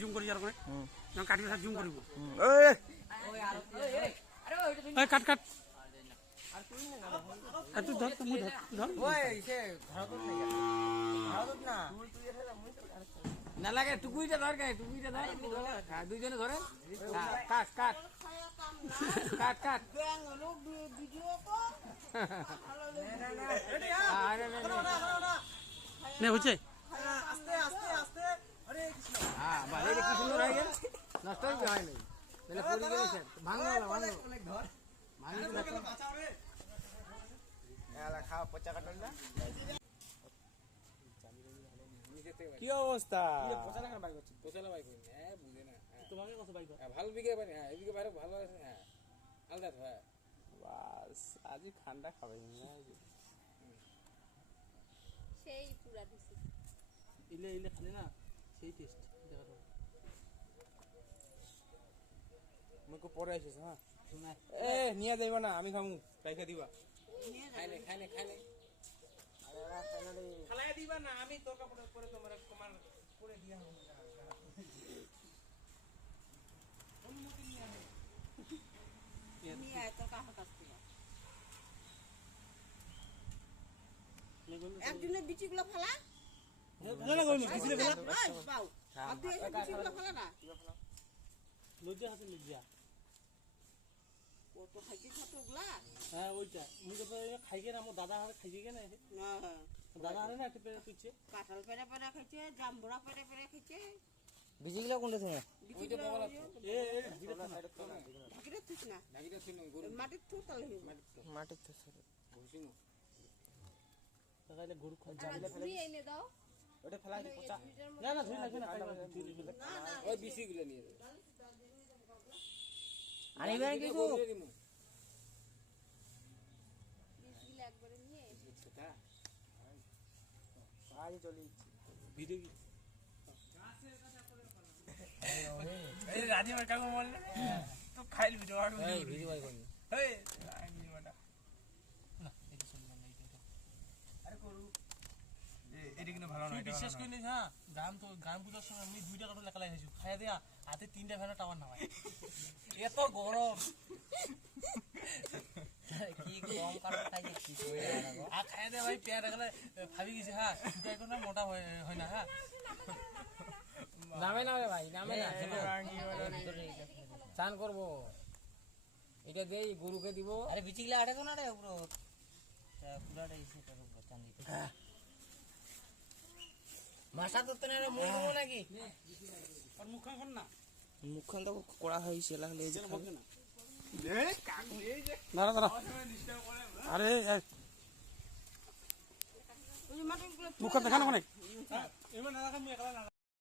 Zoom কৰি ইয়াৰ কৰে নহয় কাটি কথা জুম কৰিব কাট কাট। ধৰ ধৰ নালাগে টুকুইটা ধর কে টুকুইটা ধর। হ্যাঁ, দুইজনে ধরে। হ্যাঁ, কাট কাট। কাট কাট। না, না, না। নে হ্যাঁ ভালো কি সুন্দর হয়ে গেল। নষ্ট হয়ে হয় নাই তাহলে পড়ে গেলে কি অবস্থা? আজি ঠান্ডা খাবে সেই পুরা দিছি। ইলে ইলে খালি না সেই টেস্ট দেখাটো মুখে পরে আসিস হ্যাঁ। এ নিয়ে যাইব না আমি খামু। রাইখা দিবা। খাইলে খাইলে খাইলে। খালাই দিবা না আমি তোর কাপড় পরে তোমার তোমার করে দিয়া হবে। নিয়ে আয় তোর কাহার কাছ থেকে একজনের বিচিগুলো ফেলা। ভালো না বাউ বিচিগুলো ফেলা লজ্জা আছে লজ্জা। কত খাইছি কতগুলা হ্যাঁ ওইটা। মুই খাইকে না আমার দাদা হারে খাইকে না না দাদা হারে না একটা পেরে তুইছে? কাঁঠাল পেরে পেরে খাইছে জাম্বুরা পেরে পেরে খাইছে। বিজিগুলো কোনটা তুমি বিচিগুলো এ এ ভিতরে না ঢাকিরে থুস না। নাগিটা ছিল গরু মাটির থু তাহলে মাটির তো ঘুষিনু তাহলে গরু খাই ঝুড়ি এনে দাও। ওটা ফেলা পচা। না না ধুই লাগবে না লাগবে ওই বিসিগুলো নিয়ে নিয়ে বললে তো করনি ভালো না? বিশ্বাস করি হ্যাঁ গান পূজার সময় আমি দুইটা কাটো লেখা লাগাইছি খাইয়া দিয়া। হাতে তিনটা ফ্যানের টাওয়ার নামাই এত গরম। কি কম কাটা খাইছে কি কইরা আর খাইয়া দিয়া ভাই পেয়ার রাখলে ভাবি গেছি হ্যাঁ দুটাই কোনো মোটা হয় হয় না হ্যাঁ। নামে নামে ভাই নামে না চান করব। এটা দেই গরুকে দিব। আরে বিচিগুলা আটে তো না রে পুরো পুরাটা এসে করো চান্দি মাসা ধরতে না মই দেবো নাকি? আর মুখখান কোন না। মুখখান তো কড়া হয়েছে লাগলে এই যে। খাবে দাঁড়া দাঁড়া আরে ওই যে মাটিরগুলো মুখখান দেখা না অনেক এবার না দেখা আমি একলা না